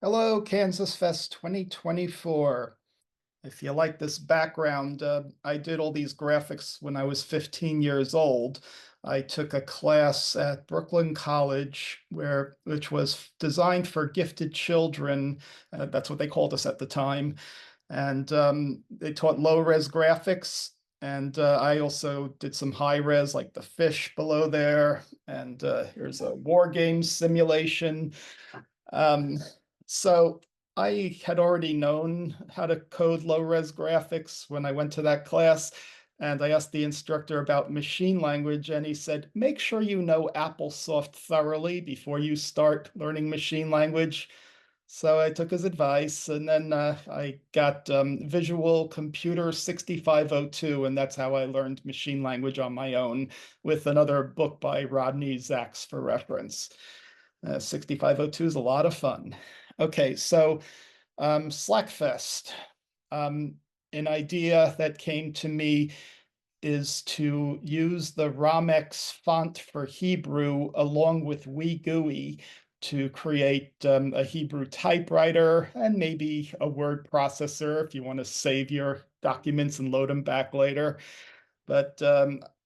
Hello, Kansas Fest 2024. If you like this background, I did all these graphics when I was 15 years old. I took a class at Brooklyn College which was designed for gifted children. That's what they called us at the time. And they taught low-res graphics. And I also did some high-res, like the fish below there. And here's a war game simulation. Um, so I had already known how to code low-res graphics when I went to that class, and I asked the instructor about machine language, and he said, make sure you know AppleSoft thoroughly before you start learning machine language. So I took his advice, and then I got Visual Computer 6502, and that's how I learned machine language on my own, with another book by Rodney Zacks for reference. 6502 is a lot of fun. Okay, so Slackfest. Um, an idea that came to me is to use the Ramex font for Hebrew along with WeGUI to create a Hebrew typewriter and maybe a word processor if you want to save your documents and load them back later. But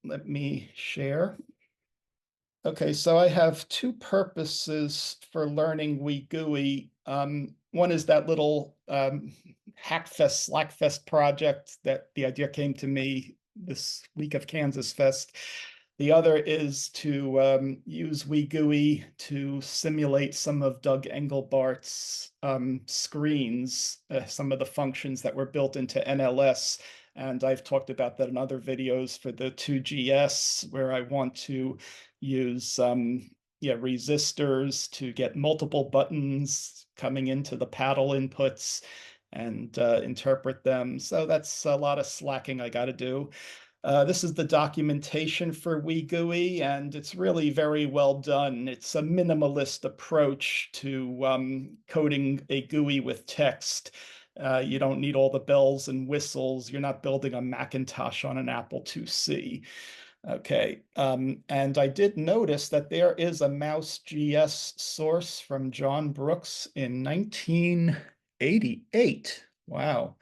let me share. Okay, so I have two purposes for learning WeGUI. One is that little Hackfest, Slackfest project that the idea came to me this week of Kansas Fest. The other is to use WeGUI to simulate some of Doug Engelbart's screens, some of the functions that were built into NLS. And I've talked about that in other videos for the 2GS, where I want to use resistors to get multiple buttons coming into the paddle inputs and interpret them. So that's a lot of slacking I got to do. This is the documentation for WeGUI, and it's really very well done. It's a minimalist approach to coding a GUI with text. You don't need all the bells and whistles. You're not building a Macintosh on an Apple IIc. Okay, and I did notice that there is a Mouse.js source from John Brooks in 1988. Wow.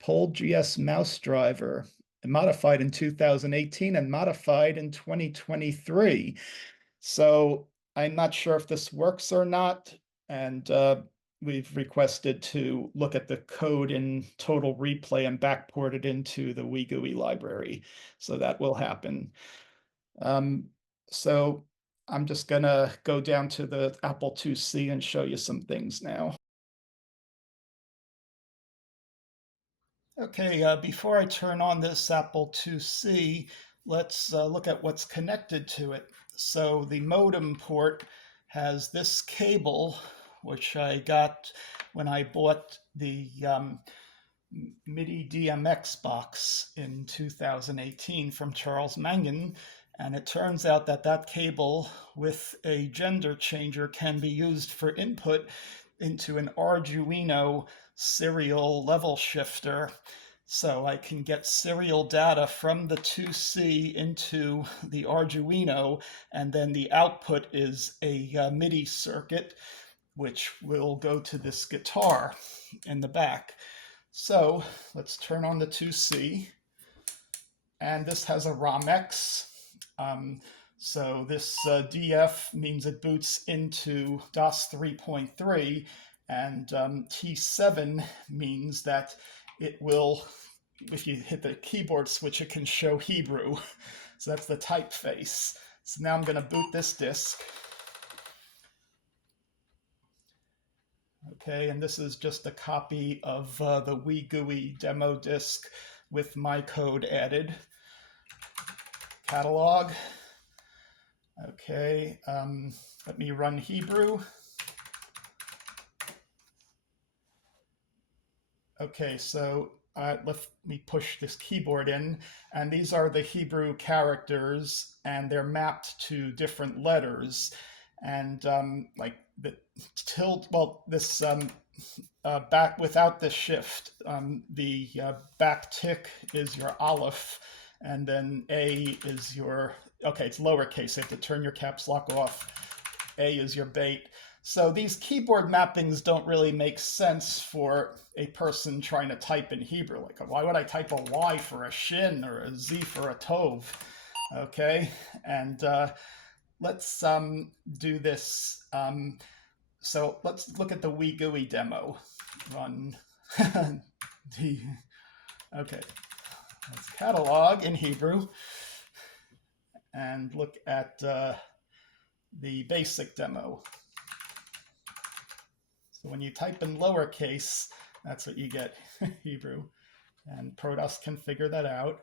Pole.js mouse driver, modified in 2018 and modified in 2023. So I'm not sure if this works or not, and we've requested to look at the code in Total Replay and backport it into the WeGUI library. So that will happen. Um, so I'm just gonna go down to the Apple IIc and show you some things now. Okay, before I turn on this Apple IIc, let's look at what's connected to it. So the modem port has this cable, which I got when I bought the MIDI DMX box in 2018 from Charles Mangan. And it turns out that that cable with a gender changer can be used for input into an Arduino serial level shifter. So I can get serial data from the 2C into the Arduino, and then the output is a MIDI circuit, which will go to this guitar in the back. So let's turn on the 2C, and this has a ROMX. So this DF means it boots into DOS 3.3, and T7 means that it will, if you hit the keyboard switch, it can show Hebrew. So that's the typeface. So now I'm going to boot this disk. Okay, and this is just a copy of the WeGUI demo disk with my code added. Catalog. Okay, let me run Hebrew. Okay, so let me push this keyboard in, and these are the Hebrew characters, and they're mapped to different letters. And like the tilde, well, this back without the shift, the back tick is your aleph, and then A is your, okay, it's lowercase. You have to turn your caps lock off. A is your bait. So these keyboard mappings don't really make sense for a person trying to type in Hebrew. Like, why would I type a Y for a shin or a Z for a tov? Okay, and let's do this. So let's look at the WeGUI demo. Run the, okay, let's catalog in Hebrew and look at the basic demo. So when you type in lowercase, that's what you get, Hebrew. And Protos can figure that out.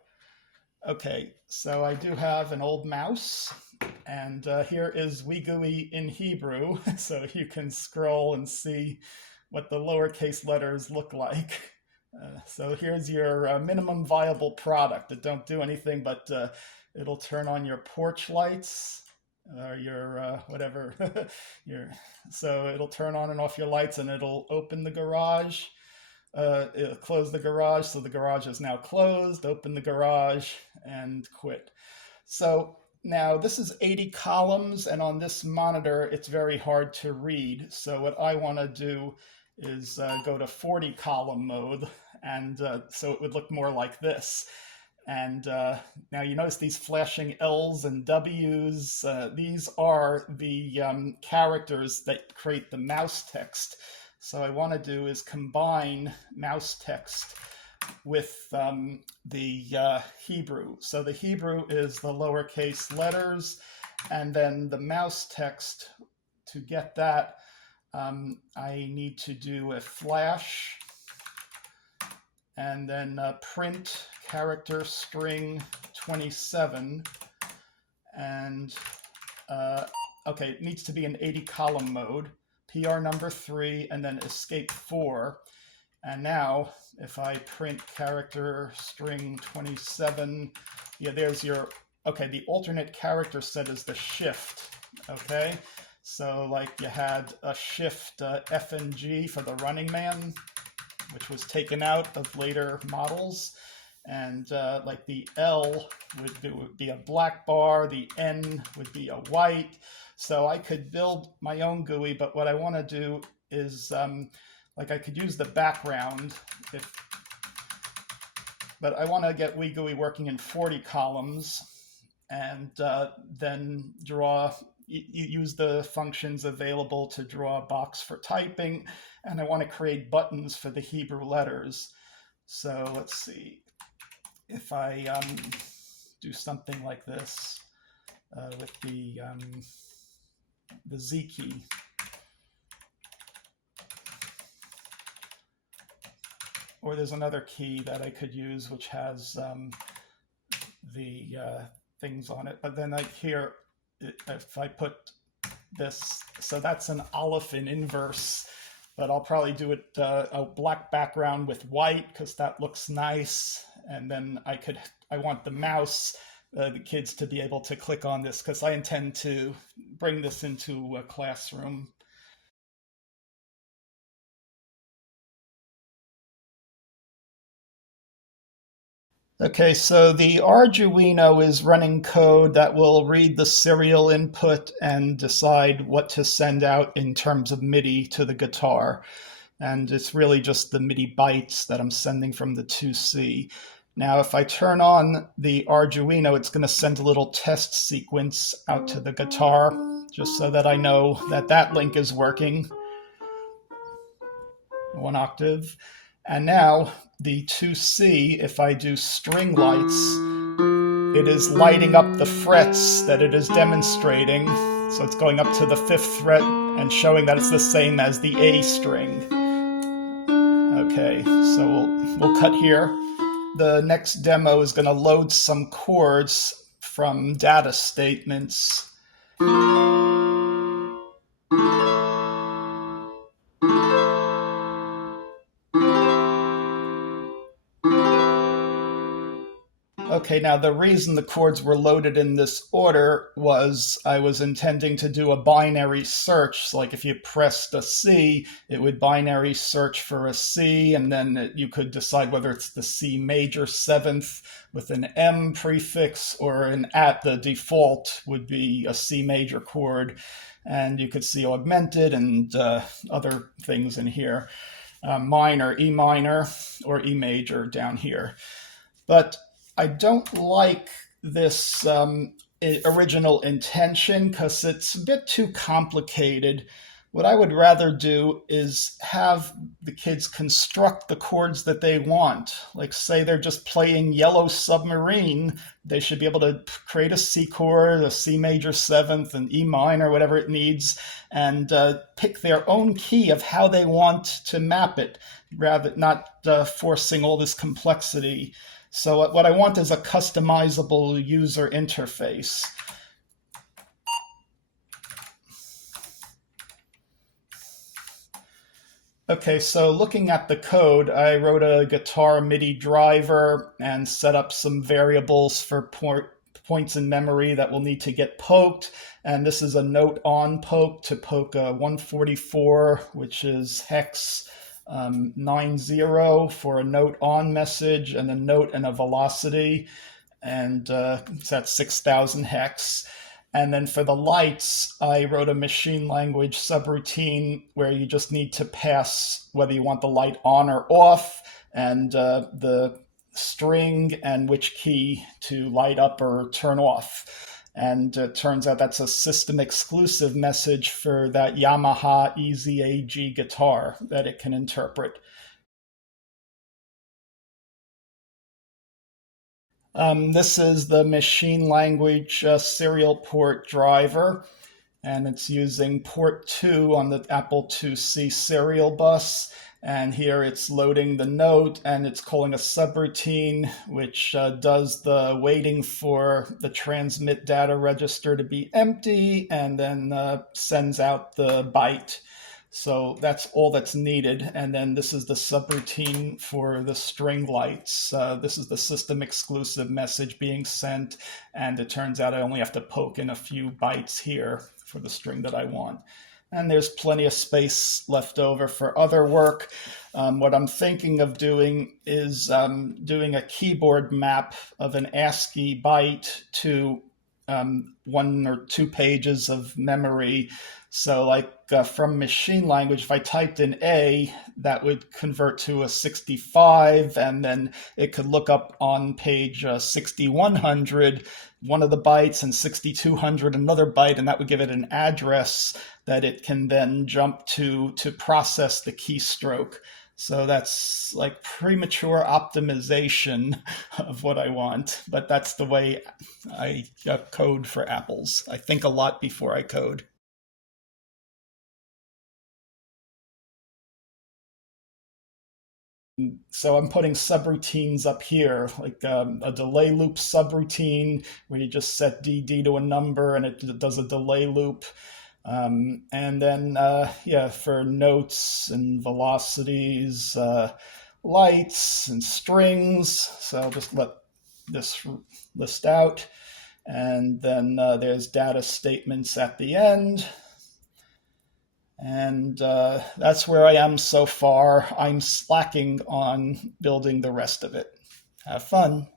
Okay, so I do have an old mouse, and here is WeGUI in Hebrew, so you can scroll and see what the lowercase letters look like. So here's your minimum viable product. It don't do anything, but it'll turn on your porch lights or your whatever. So it'll turn on and off your lights, and it'll open the garage. It'll close the garage, so the garage is now closed. Open the garage and quit. So now this is 80 columns, and on this monitor, it's very hard to read. So what I want to do is go to 40 column mode, and so it would look more like this. And now you notice these flashing L's and W's. These are the characters that create the mouse text. So I want to do is combine mouse text with the Hebrew. So the Hebrew is the lowercase letters, and then the mouse text, to get that, I need to do a flash and then print character string 27. And okay, it needs to be in 80 column mode. PR number 3, and then escape 4. And now, if I print character string 27, yeah, there's your, okay, the alternate character set is the shift, okay? So like you had a shift F and G for the Running Man, which was taken out of later models. And like the L would be a black bar, the N would be a white. So I could build my own GUI, but what I want to do is, like I could use the background, but I want to get WeGUI working in 40 columns, and then use the functions available to draw a box for typing, and I want to create buttons for the Hebrew letters. So let's see, if I do something like this with the Z key. Or there's another key that I could use which has the things on it. But then like here, if I put this, so that's an Aleph in inverse, but I'll probably do it a black background with white because that looks nice. And then I want the mouse, the kids to be able to click on this because I intend to bring this into a classroom. Okay, so the Arduino is running code that will read the serial input and decide what to send out in terms of MIDI to the guitar. And it's really just the MIDI bytes that I'm sending from the 2C. Now, if I turn on the Arduino, it's going to send a little test sequence out to the guitar, just so that I know that that link is working. 1 octave. And now the 2C, if I do string lights, it is lighting up the frets that it is demonstrating. So it's going up to the 5th fret and showing that it's the same as the A string. Okay, so we'll cut here. The next demo is going to load some chords from data statements. Okay, now the reason the chords were loaded in this order was I was intending to do a binary search. So like if you pressed a C, it would binary search for a C, and then you could decide whether it's the C major seventh with an M prefix or an at. The default would be a C major chord. And you could see augmented and other things in here. Minor, E minor, or E major down here. But I don't like this original intention because it's a bit too complicated. What I would rather do is have the kids construct the chords that they want. Like, say they're just playing Yellow Submarine, they should be able to create a C chord, a C major seventh, an E minor, whatever it needs, and pick their own key of how they want to map it, rather not forcing all this complexity. So what I want is a customizable user interface. Okay, so looking at the code, I wrote a guitar MIDI driver and set up some variables for points in memory that will need to get poked. And this is a note on poke to poke a 144, which is hex 90 for a note on message, and a note and a velocity. And it's at 6,000 hex. And then for the lights, I wrote a machine language subroutine where you just need to pass whether you want the light on or off, and the string and which key to light up or turn off. And it turns out that's a system exclusive message for that Yamaha EZAG guitar that it can interpret. This is the machine language serial port driver, and it's using port 2 on the Apple IIc serial bus. And here it's loading the note, and it's calling a subroutine, which does the waiting for the transmit data register to be empty, and then sends out the byte. So that's all that's needed. And then this is the subroutine for the string lights. This is the system exclusive message being sent. And it turns out I only have to poke in a few bytes here for the string that I want. And there's plenty of space left over for other work. What I'm thinking of doing is doing a keyboard map of an ASCII byte to 1 or 2 pages of memory. So like from machine language, if I typed in A, that would convert to a 65, and then it could look up on page 6100 one of the bytes, and 6200 another byte, and that would give it an address that it can then jump to process the keystroke. So that's like premature optimization of what I want, but that's the way I code for apples. I think a lot before I code. So I'm putting subroutines up here, like a delay loop subroutine where you just set DD to a number and it does a delay loop. And then, yeah, for notes and velocities, lights and strings. So I'll just let this list out. And then there's data statements at the end. And that's where I am so far. I'm slacking on building the rest of it. Have fun.